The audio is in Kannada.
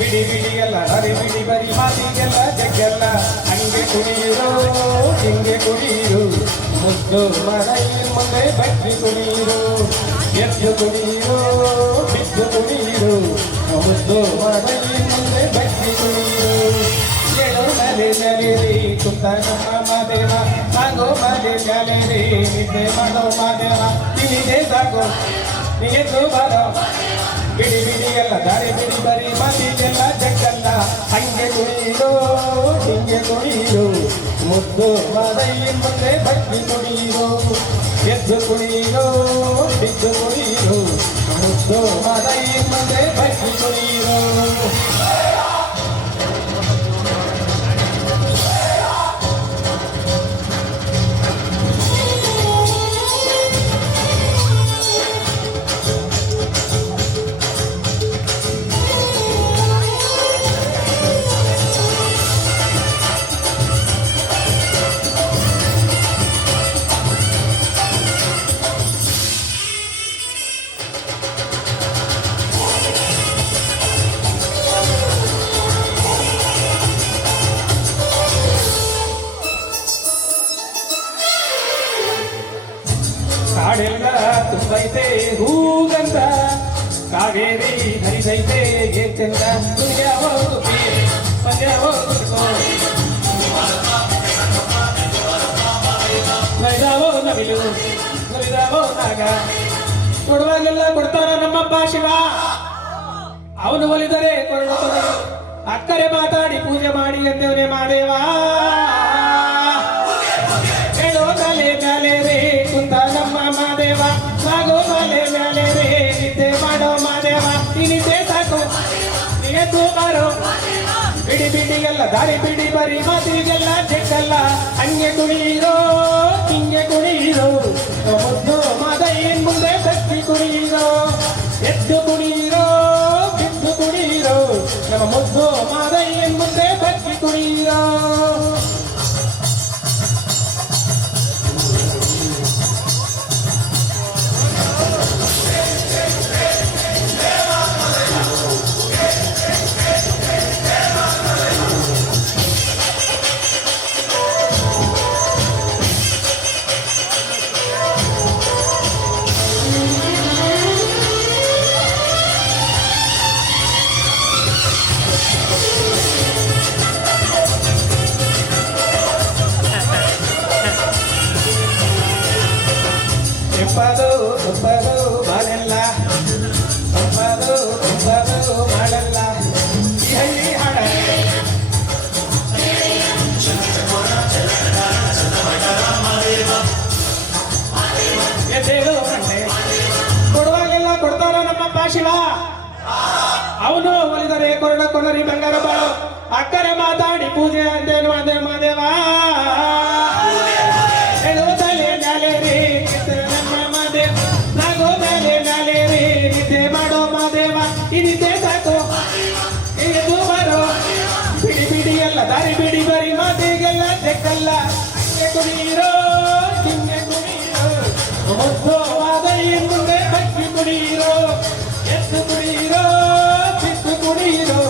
ಬಿಡಿ ಬಿಡಿಗೆಲ್ಲ ಹರಿ ಬಿಡಿ ಬರಿ ಮಾತಿಗೆಲ್ಲ ಜಗ್ಗೆಲ್ಲ ಹಂಗೆ ಕುಣಿಯಿರೋ ಹಿಂಗೆ ಕುಣಿಯಿರು ಮುದ್ದು ಮನೆಯ ಮುಂದೆ ಬಟ್ಟಿ ಕುಣಿಯಿರು ಎದ್ದು ಕುಣಿಯಿರೋ ಬಿದ್ದು ಕುಣಿಯಿರು ಮುದ್ದು ಮನೆಯ ಮುಂದೆ ಬಟ್ಟಿ ಕುಣಿಯಿರು ಏಳು ಮಲೆ ನೆಲೆರಿ ಕುಂತ ನಮ್ಮ ಮಾದೇವ ಸಾಗೋ ಮಲೆ ನೆಲೆರಿ ನಿದ್ದೆ ಮಾಡೋ ಮಾದೇವ ತಿನಿದೆ ಸಾಗೋ ಎದ್ದು ಬರೋ ಬಿಡಿ ಬಿಡಿಗೆಲ್ಲ ದಾರಿ ಬಿಡಿ ಬರಿ ಮಾತಿಗೆಲ್ಲ ಜಗ್ಗಲ್ಲ ಹಂಗೆ ಕುಣಿಯಿರೋ ಹಿಂಗೆ ಕುಣಿಯಿರು ಮುದ್ದು ಮಾದಯ್ಯ ಮುಂದೆ ಬಟ್ಟಿ ಕುಣಿಯಿರೋ ಎದ್ದು ಕುಣಿಯಿರೋ ಬಿದ್ದು ಕುಣಿಯಿರು ಮುದ್ದು ಮಾದಯ್ಯ ಮುಂದೆ ಬಟ್ಟಿ ಕುಣಿಯಿರೋ ಕಾಡೆಲ್ಲ ತುಂಬೈತೆ ಹೂಗಂಧ ಕಾವೇರಿ ಹರಿದೈತೆ ಏನ್ ಚಂದ ಪಂಜಾವೋ ನೈದಾವೋ ನವಿಲು ನವಿದಾವೋ ನಾಗ ಕೊಡುವಾಗೆಲ್ಲ ಕೊಡ್ತಾರ ನಮ್ಮಪ್ಪ ಶಿವ ಅವನು ಒಲಿದರೆ ಕೊರಡು ಅಕ್ಕರೆ ಮಾತಾಡಿ ಪೂಜೆ ಮಾಡಿ ಎಂದೇವನೇ ಮಾದೇವ ಹೇಳೋ ತಲೆ ಮ್ಯಾಲೆ ರೇ ಕುಂತ ನಮ್ಮ ಮಾದೇವ ಸಾಗೋ ಮಲೆ ಮ್ಯಾಲೆ ರೇ ನಿದ್ದೆ ಮಾಡೋ ಮಾದೇವ ನಿದ್ದೆ ಸಾಕು ಎದ್ದು ಬಾರೋ ಬಿಡಿ ಬಿಡಿಗೆಲ್ಲ ದಾರಿ ಬಿಡಿ ಬರಿ ಮಾತಿಗೆಲ್ಲ ಜಗ್ಗಲ್ಲ ಹಂಗೆ ಕುಣಿಯಿರೋ ಹಿಂಗೆ ಕುಣಿಯಿರೋ ಮುದ್ದು ಮಾದಯ್ಯನ್ ಮುಂದೆ ಬಟ್ಟಿ ಕುಣಿಯಿರೋ ಎದ್ದು ಕುಣಿಯಿರೋ ಬಿದ್ದು ಕುಣಿಯಿರೋ ನಮ್ಮ ಮುದ್ದು ಮಾದಯ್ಯನ್ ಮುಂದೆ ಬಟ್ಟಿ ಕುಣಿಯಿರೋ ತುಪ್ಪದು ಬಾಳೆಲ್ಲ ತುಪ್ಪದು ಬಾಳೆಲ್ಲ ಈ ಹಳ್ಳಿ ಹಾಡ ಎದ್ದೇಳು ಕಂಡೆ ಕೊಡುವಾಗೆಲ್ಲ ಕೊಡ್ತಾರ ನಮ್ಮಪ್ಪ ಶಿವ ಅವನು ಒಲಿದರೆ ಕೊರಡ ಕೊನರಿ ಬಂಗಾರ ಬಾಳು ಅಕ್ಕರೆ ಮಾತಾಡಿ ಪೂಜೆ ಅಂತೇನು ಅಂದೆ ಮಾದೇವ ನಿದ್ದೆ ಸಾಕು ಎದ್ದು ಬರೋ ಬಿಡಿ ಬಿಡಿ ಎಲ್ಲ ದಾರಿ ಬಿಡಿ ಬರಿ ಮಾತಿಗೆಲ್ಲ ಜಗ್ಗಲ್ಲ ಹಂಗೆ ಕುಣಿಯಿರೋ ಹಿಂಗೆ ಕುಣಿಯಿರೋ ಮುದ್ದು ಮಾದಯ್ಯನ್ ಮುಂದೆ ಬಟ್ಟಿ ಕುಣಿಯಿರೋ ಎದ್ದು ಕುಣಿಯಿರೋ ಬಿದ್ದು ಕುಣಿಯಿರೋ